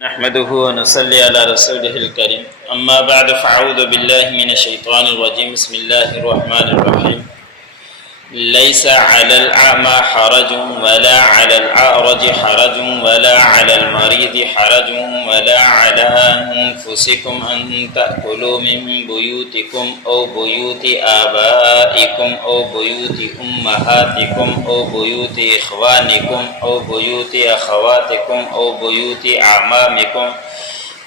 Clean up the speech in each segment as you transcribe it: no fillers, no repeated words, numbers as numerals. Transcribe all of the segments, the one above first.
نحمده ونصلي على رسوله الكريم اما بعد فاعوذ بالله من الشيطان الرجيم بسم الله الرحمن الرحيم ليس على الأعمى حرج ولا على الأعرج حرج ولا على المريض حرج ولا على أنفسكم أن تأكلوا من بيوتكم أو بيوت آبائكم أو بيوت أمهاتكم أو بيوت إخوانكم أو بيوت أخواتكم أو بيوت أعمامكم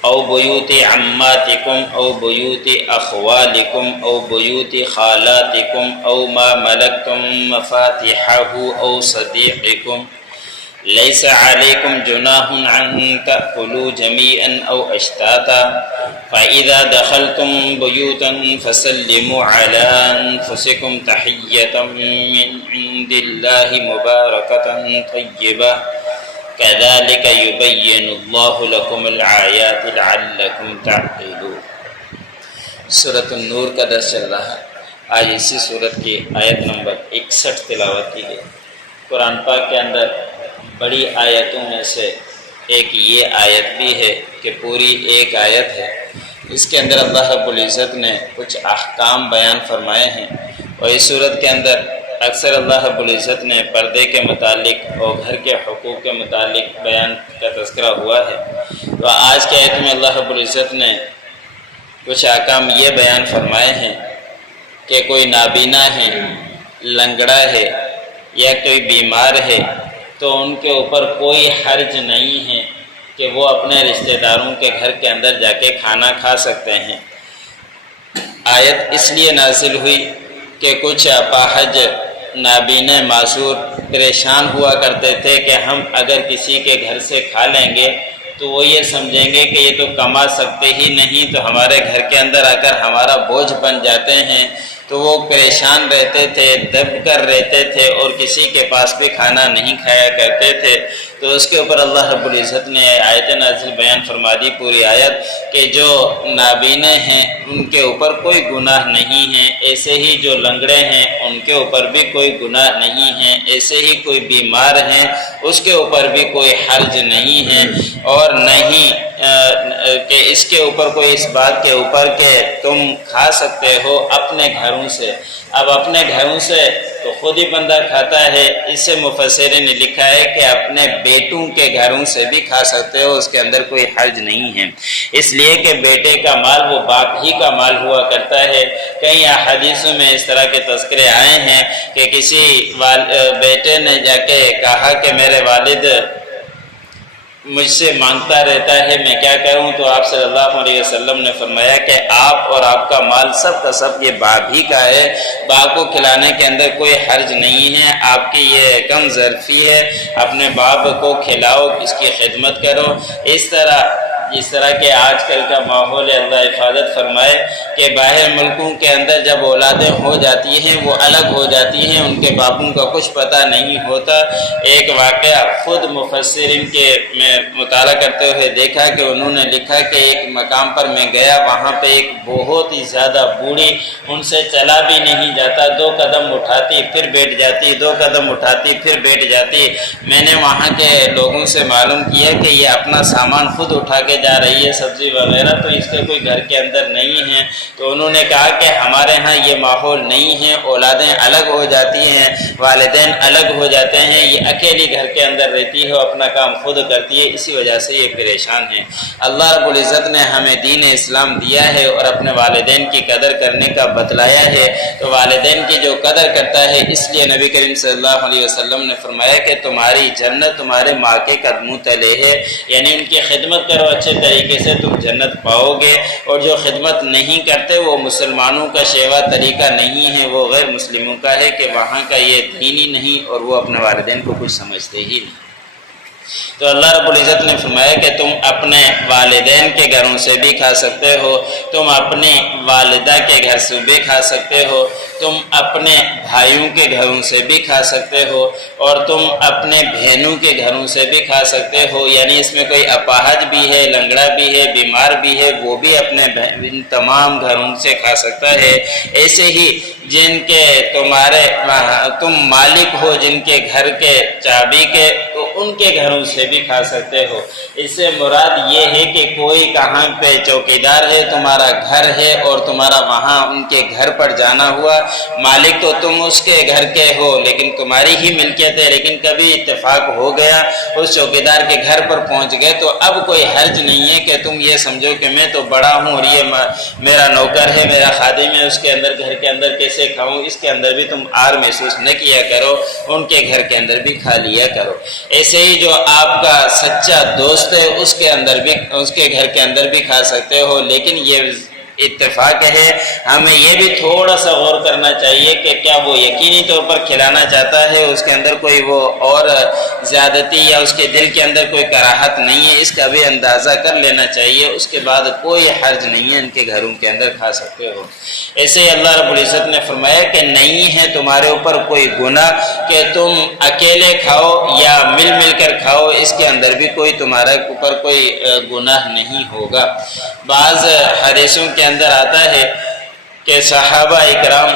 أو بيوت عماتكم أو بيوت أخوالكم أو بيوت خالاتكم أو ما ملكتم مفاتحه أو صديقكم ليس عليكم جناح أن تأكلوا جميعا أو أشتاتا فإذا دخلتم بيوتا فسلموا على أنفسكم تحية من عند الله مباركة طيبة كذلك يبين الله لكم الآيات لعلكم تعقلون۔ سورۃ النور کا درس چل رہا ہے۔ آج اسی سورت کی آیت نمبر 61 تلاوت کی گئی۔ قرآن پاک کے اندر بڑی آیتوں میں سے ایک یہ آیت بھی ہے کہ پوری ایک آیت ہے، اس کے اندر اللہ رب العزت نے کچھ احکام بیان فرمائے ہیں، اور اس صورت کے اندر اکثر اللہ رب العزت نے پردے کے متعلق اور گھر کے حقوق کے متعلق بیان کا تذکرہ ہوا ہے، تو آج کے آیت میں اللہ رب العزت نے کچھ احکام یہ بیان فرمائے ہیں کہ کوئی نابینا ہے، لنگڑا ہے یا کوئی بیمار ہے تو ان کے اوپر کوئی حرج نہیں ہے کہ وہ اپنے رشتہ داروں کے گھر کے اندر جا کے کھانا کھا سکتے ہیں۔ آیت اس لیے نازل ہوئی کہ کچھ اپاہج نابینا معذور پریشان ہوا کرتے تھے کہ ہم اگر کسی کے گھر سے کھا لیں گے تو وہ یہ سمجھیں گے کہ یہ تو کما سکتے ہی نہیں، تو ہمارے گھر کے اندر آ کر ہمارا بوجھ بن جاتے ہیں، تو وہ پریشان رہتے تھے، دب کر رہتے تھے اور کسی کے پاس بھی کھانا نہیں کھایا کرتے تھے۔ تو اس کے اوپر اللہ رب العزت نے آیت نازل بیان فرما دی، پوری آیت، کہ جو نابینے ہیں ان کے اوپر کوئی گناہ نہیں ہے، ایسے ہی جو لنگڑے ہیں ان کے اوپر بھی کوئی گناہ نہیں ہے، ایسے ہی کوئی بیمار ہیں اس کے اوپر بھی کوئی حرج نہیں ہے، اور نہیں کہ اس کے اوپر کوئی اس بات کے اوپر کہ تم کھا سکتے ہو اپنے گھروں سے۔ اب اپنے گھروں سے تو خود ہی بندہ کھاتا ہے، اس سے مفسرین نے لکھا ہے کہ اپنے بیٹوں کے گھروں سے بھی کھا سکتے ہو، اس کے اندر کوئی حرج نہیں ہے، اس لیے کہ بیٹے کا مال وہ باپ ہی کا مال ہوا کرتا ہے۔ کئی احادیثوں میں اس طرح کے تذکرے آئے ہیں کہ کسی بیٹے نے جا کے کہا کہ میرے والد مجھ سے مانگتا رہتا ہے، میں کیا کروں؟ تو آپ صلی اللہ علیہ وسلم نے فرمایا کہ آپ اور آپ کا مال سب کا سب یہ باپ ہی کا ہے، باپ کو کھلانے کے اندر کوئی حرج نہیں ہے، آپ کی یہ کم ظرفی ہے، اپنے باپ کو کھلاؤ، اس کی خدمت کرو۔ اس طرح کے آج کل کا ماحول ہے، اللہ حفاظت فرمائے کہ باہر ملکوں کے اندر جب اولادیں ہو جاتی ہیں وہ الگ ہو جاتی ہیں، ان کے باپوں کا کچھ پتہ نہیں ہوتا۔ ایک واقعہ خود مفسرین کے میں مطالعہ کرتے ہوئے دیکھا کہ انہوں نے لکھا کہ ایک مقام پر میں گیا، وہاں پہ ایک بہت ہی زیادہ بوڑھی، ان سے چلا بھی نہیں جاتا، 2 قدم اٹھاتی پھر بیٹھ جاتی، 2 قدم اٹھاتی پھر بیٹھ جاتی۔ میں نے وہاں کے لوگوں سے معلوم کیا کہ یہ اپنا سامان خود اٹھا کے جا رہی ہے، سبزی وغیرہ، تو اس کے کوئی گھر کے اندر نہیں ہے۔ تو انہوں نے کہا کہ ہمارے ہاں یہ ماحول نہیں ہے، اولادیں الگ ہو جاتی ہیں، والدین الگ ہو جاتے ہیں، یہ اکیلی گھر کے اندر رہتی ہے، اپنا کام خود کرتی ہے، اسی وجہ سے یہ پریشان ہے۔ اللہ رب العزت نے ہمیں دین اسلام دیا ہے اور اپنے والدین کی قدر کرنے کا بتلایا ہے، تو والدین کی جو قدر کرتا ہے، اس لیے نبی کریم صلی اللہ علیہ وسلم نے فرمایا کہ تمہاری جنت تمہارے ماں کے قدموں تلے ہے، یعنی ان کی خدمت کرو اچھے طریقے سے تم جنت پاؤ گے، اور جو خدمت نہیں کرتے وہ مسلمانوں کا شیوا طریقہ نہیں ہے، وہ غیر مسلموں کا ہے کہ وہاں کا یہ دین ہی نہیں اور وہ اپنے والدین کو کچھ سمجھتے ہی نہیں۔ تو اللہ رب العزت نے فرمایا کہ تم اپنے والدین کے گھروں سے بھی کھا سکتے ہو، تم اپنی والدہ کے گھر سے بھی کھا سکتے ہو، تم اپنے بھائیوں کے گھروں سے بھی کھا سکتے ہو اور تم اپنے بہنوں کے گھروں سے بھی کھا سکتے ہو، یعنی اس میں کوئی اپاہج بھی ہے، لنگڑا بھی ہے، بیمار بھی ہے، وہ بھی اپنے تمام گھروں سے کھا سکتا ہے۔ ایسے ہی جن کے تم مالک ہو، جن کے گھر کے چابی کے، تو ان کے گھروں سے بھی کھا سکتے ہو۔ اس سے مراد یہ ہے کہ کوئی کہاں پہ چوکیدار ہے، تمہارا گھر ہے اور تمہارا وہاں ان کے گھر پر جانا ہوا، مالک تو تم اس کے گھر کے ہو لیکن تمہاری ہی ملکیت ہے، لیکن کبھی اتفاق ہو گیا اس چوکیدار کے گھر پر پہنچ گئے تو اب کوئی حرج نہیں ہے کہ تم یہ سمجھو کہ میں تو بڑا ہوں اور یہ میرا نوکر ہے، میرا خادم ہے، اس کے اندر گھر کے اندر کیسے کھاؤں، اس کے اندر بھی تم آر محسوس نہ کیا کرو، ان کے گھر کے اندر بھی کھا لیا کرو۔ ایسے ہی جو آپ کا سچا دوست ہے اس کے گھر کے اندر بھی کھا سکتے ہو، لیکن یہ اتفاق ہے، ہمیں یہ بھی تھوڑا سا غور کرنا چاہیے کہ کیا وہ یقینی طور پر کھلانا چاہتا ہے، اس کے اندر کوئی وہ اور زیادتی یا اس کے دل کے اندر کوئی کراہت نہیں ہے، اس کا بھی اندازہ کر لینا چاہیے، اس کے بعد کوئی حرج نہیں ہے، ان کے گھروں کے اندر کھا سکتے ہو۔ ایسے ہی اللہ رب العزت نے فرمایا کہ نہیں ہے تمہارے اوپر کوئی گناہ کہ تم اکیلے کھاؤ یا مل کر کھاؤ، اس کے اندر بھی کوئی تمہارے اوپر کوئی گناہ نہیں ہوگا۔ بعض حدیثوں کے اندر آتا ہے کہ صحابہ اکرام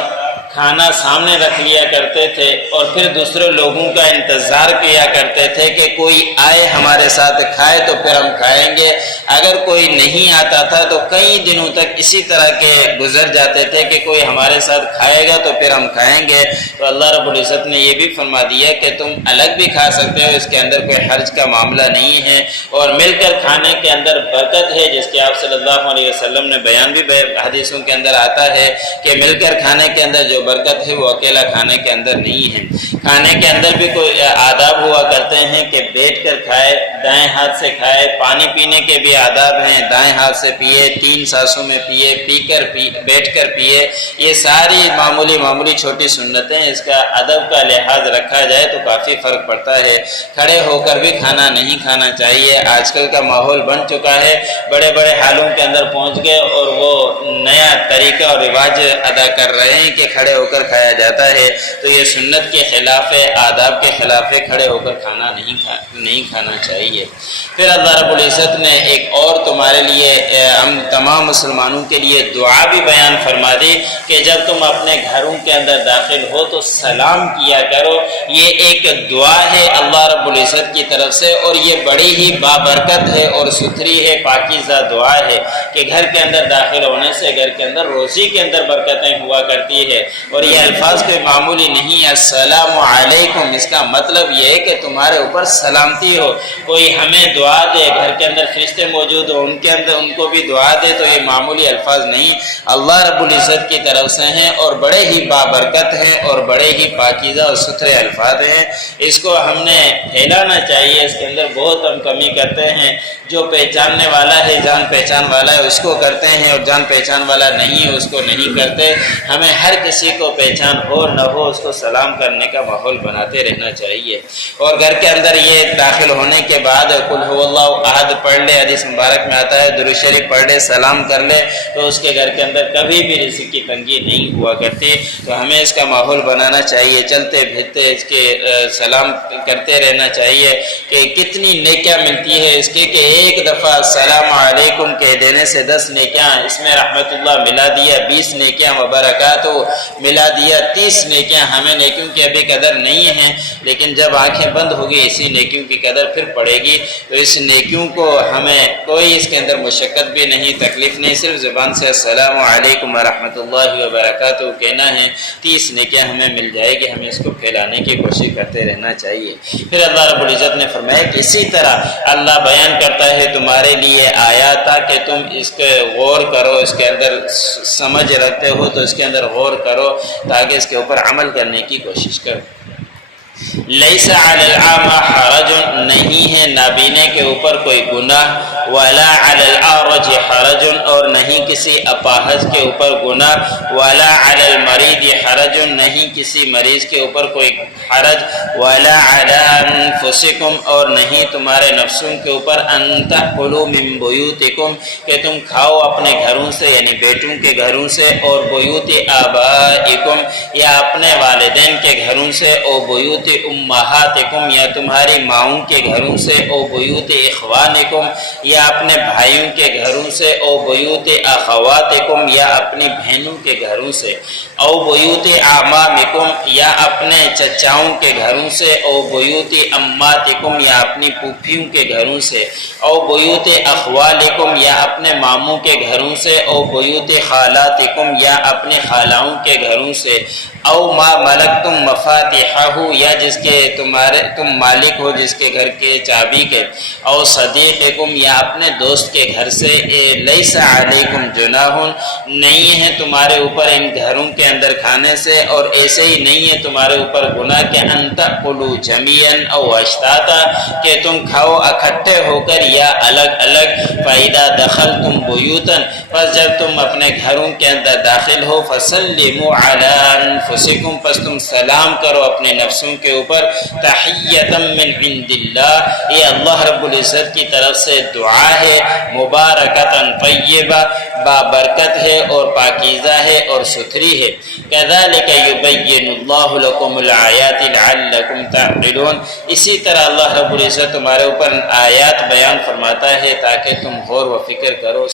کھانا سامنے رکھ لیا کرتے تھے اور پھر دوسرے لوگوں کا انتظار کیا کرتے تھے کہ کوئی آئے ہمارے ساتھ کھائے تو پھر ہم کھائیں گے، اگر کوئی نہیں آتا تھا تو کئی دنوں تک اسی طرح کے گزر جاتے تھے کہ کوئی ہمارے ساتھ کھائے گا تو پھر ہم کھائیں گے۔ تو اللہ رب العزت نے یہ بھی فرما دیا کہ تم الگ بھی کھا سکتے ہو، اس کے اندر کوئی حرج کا معاملہ نہیں ہے، اور مل کر کھانے کے اندر برکت ہے، جس کے آپ صلی اللہ علیہ وسلم نے بیان بھی حدیثوں کے اندر آتا ہے کہ مل کر کھانے کے اندر جو برکت ہے وہ اکیلا کھانے کے اندر نہیں ہے۔ کھانے کے اندر بھی کوئی آداب ہوا کرتے ہیں کہ بیٹھ کر کھائے، دائیں ہاتھ سے کھائے، پانی پینے کے بھی آداب ہیں، دائیں ہاتھ سے پیے، 3 سانسوں میں پیے، بیٹھ کر پیے، یہ ساری معمولی چھوٹی سنتیں، اس کا ادب کا لحاظ رکھا جائے تو کافی فرق پڑتا ہے۔ کھڑے ہو کر بھی کھانا نہیں کھانا چاہیے، آج کل کا ماحول بن چکا ہے، بڑے بڑے حالوں کے اندر پہنچ گئے اور وہ نیا طریقہ اور رواج ادا کر رہے ہیں کہ کھڑے ہو کر کھایا جاتا ہے، تو یہ سنت کے خلاف ہے، آداب کے خلاف ہے، کھڑے ہو کر کھانا نہیں کھانا چاہیے۔ پھر اللہ رب العزت نے ایک اور تمہارے لیے، ہم تمام مسلمانوں کے لیے دعا بھی بیان فرما دی کہ جب تم اپنے گھروں کے اندر داخل ہو تو سلام کیا کرو، یہ ایک دعا ہے اللہ رب العزت کی طرف سے، اور یہ بڑی ہی بابرکت ہے اور ستھری ہے، پاکیزہ دعا ہے کہ گھر کے اندر داخل ہونے سے گھر کے اندر روزی کے اندر برکتیں ہوا کرتی ہے، اور یہ الفاظ کوئی معمولی نہیں ہے۔ السلام علیکم، اس کا مطلب یہ ہے کہ تمہارے اوپر سلامتی ہو، کوئی ہمیں دعا دے، گھر کے اندر فرشتے موجود ہو ان کو بھی دعا دے، تو یہ معمولی الفاظ نہیں، اللہ رب العزت کی طرف سے ہیں اور بڑے ہی بابرکت ہیں اور بڑے ہی پاکیزہ اور ستھرے الفاظ ہیں۔ اس کو ہم نے پھیلانا چاہیے، اس کے اندر بہت ہم کمی کرتے ہیں، جو پہچاننے والا ہے، جان پہچان والا ہے، اس کو کرتے ہیں، اور جان پہچان والا نہیں ہے اس کو نہیں کرتے۔ ہمیں ہر کسی کو پہچان ہو نہ ہو اس کو سلام کرنے کا ماحول بناتے رہنا چاہیے، اور گھر کے اندر یہ داخل ہونے کے بعد قل هو اللہ احد پڑھ لے، حدیث مبارک میں آتا ہے درود شریف پڑھ لے، سلام کر لے، تو اس کے گھر کے اندر کبھی بھی رزق کی تنگی نہیں ہوا کرتی۔ تو ہمیں اس کا ماحول بنانا چاہیے، چلتے پھرتے اس کے سلام کرتے رہنا چاہیے کہ کتنی نیکیاں ملتی ہے اس کے کہ ایک دفعہ السلام علیکم کہہ دینے سے 10 نیکیاں، اس میں رحمت اللہ ملا دیا، 20 نیکیاں وبرکاتہ ملا دیا، 30 نیکیاں۔ ہمیں نیکیوں کی ابھی قدر نہیں ہے، لیکن جب آنکھیں بند ہوگی اسی نیکیوں کی قدر پھر پڑے گی، تو اس نیکیوں کو ہمیں کوئی اس کے اندر مشقت بھی نہیں، تکلیف نہیں، صرف زبان سے السلام علیکم ورحمۃ اللہ وبرکاتہ کہنا ہے، 30 نیکیاں ہمیں مل جائے گی۔ ہمیں اس کو پھیلانے کی کوشش کرتے رہنا چاہیے۔ پھر اللہ رب العزت نے فرمایا کہ اسی طرح اللہ بیان کرتا ہے تمہارے لیے آیات تاکہ تم اس کے غور کرو، اس کے اندر سمجھ رکھتے ہو تو اس کے اندر غور کرو تاکہ اس کے اوپر عمل کرنے کی کوشش کرو۔ لیس علی الاعمى حرج، نہیں ہے نابینے کے اوپر کوئی گناہ، ولا علی الأعرج حرج، اور نہیں کسی اپاہج کے اوپر گناہ، ولا علی المریض حرج، نہیں کسی مریض کے اوپر کوئی حرج، ولا علی انفسکم، اور نہیں تمہارے نفسوں کے اوپر ان تأکلوا من بیوتکم، کہ تم کھاؤ اپنے گھروں سے یعنی بیٹوں کے گھروں سے، اور بیوت آبائکم، یا اپنے والدین کے گھروں سے، او بیوت امہاتکم، یا تمہاری ماؤں کے گھروں سے، او بیوت اخوانکم، یا اپنے بھائیوں کے گھروں سے، او بیوت اخواتکم، یا اپنی بہنوں کے گھروں سے، او بیوت اعمامکم، یا اپنے چچاؤں کے گھروں سے، او بیوت اماتکم، یا اپنی پھوپھیوں کے گھروں سے، او بیوت اخوالکم، یا اپنے ماموں کے گھروں سے، او بیوت خالاتکم، یا اپنے خالاؤں کے گھروں سے، او ما ملکتم مفاتحہ، یا جس کے تم مالک ہو جس کے گھر کے چابی کے، او صدیقکم، یا اپنے دوست کے گھر سے، لیس علیکم جناح، نہیں ہے تمہارے اوپر ان گھروں کے اندر کھانے سے، اور ایسے ہی نہیں ہے تمہارے اوپر گناہ کہ ان تأکلوا جمیعا او اشتاتا، کہ تم کھاؤ اکٹھے ہو کر یا الگ الگ، فَإِذَا دَخَلْتُمْ بُيُوتًا، پس جب تم اپنے گھروں کے اندر داخل ہو، فَسَلِّمُوا عَلَىٰ أَنفُسِكُمْ، پس تم سلام کرو اپنے نفسوں کے اوپر، تحیۃ من عند اللہ، یہ اللہ رب العزت کی طرف سے دعا ہے، مبارکۃ طیبہ، بابرکت ہے اور پاکیزہ ہے اور ستھری ہے، کذالک یبین اللہ لکم الآیات لعلکم تعقلون، اسی طرح اللہ رب العزت تمہارے اوپر آیات بیان فرماتا ہے تاکہ تم غور و فکر کرو۔